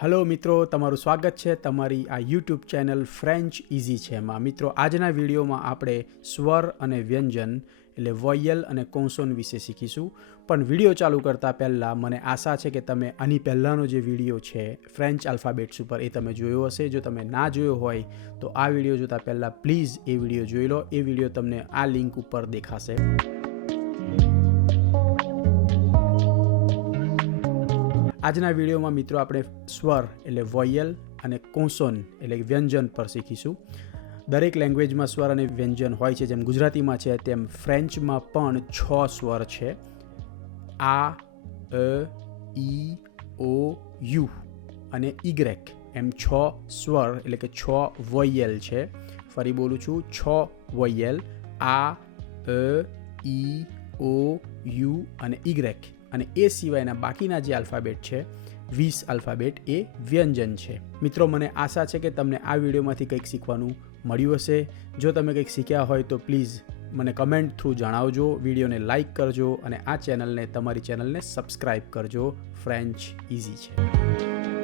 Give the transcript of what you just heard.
Hello મિત્રો, તમારું સ્વાગત છે તમારી આ યુટ્યુબ ચેનલ ફ્રેન્ચ ઇઝી છે એમાં. મિત્રો, આજના વિડીયોમાં આપણે સ્વર અને વ્યંજન એટલે વોયલ અને કોન્સોન વિશે શીખીશું. પણ વિડીયો ચાલુ કરતાં પહેલાં મને આશા છે કે તમે આની પહેલાંનો જે વિડીયો છે ફ્રેન્ચ આલ્ફાબેટ્સ ઉપર એ તમે જોયો હશે. જો તમે ના જોયો હોય તો આ વિડીયો જોતાં પહેલાં પ્લીઝ એ વિડીયો જોઈ લો. એ વિડીયો તમને આ લિંક ઉપર દેખાશે. આજના વિડીયોમાં મિત્રો આપણે સ્વર એટલે વોયલ અને કોન્સોન એટલે વ્યંજન પર શીખીશું. દરેક લેંગ્વેજમાં સ્વર અને વ્યંજન હોય છે. જેમ ગુજરાતીમાં છે તેમ ફ્રેન્ચમાં પણ 6 સ્વર છે. આ, ઈ, ઓ, યુ અને ઇગ્રેક એમ 6 સ્વર એટલે કે 6 વોયલ છે. ફરી બોલું છું, 6 વોયલ આ, ઈ, ઓ, યુ અને ઇગ્રેક. અને એ સિવાયના બાકીના જે આલ્ફાબેટ છે 20 આલ્ફાબેટ એ વ્યંજન છે. મિત્રો, મને આશા છે કે તમને આ વિડીયોમાંથી કંઈક શીખવાનું મળ્યું હશે. જો તમે કંઈક શીખ્યા હોય તો પ્લીઝ મને કમેન્ટ થ્રુ જણાવજો, વિડીયોને લાઇક કરજો અને આ ચેનલને તમારી ચેનલને સબસ્ક્રાઈબ કરજો. ફ્રેન્ચ ઇઝી છે.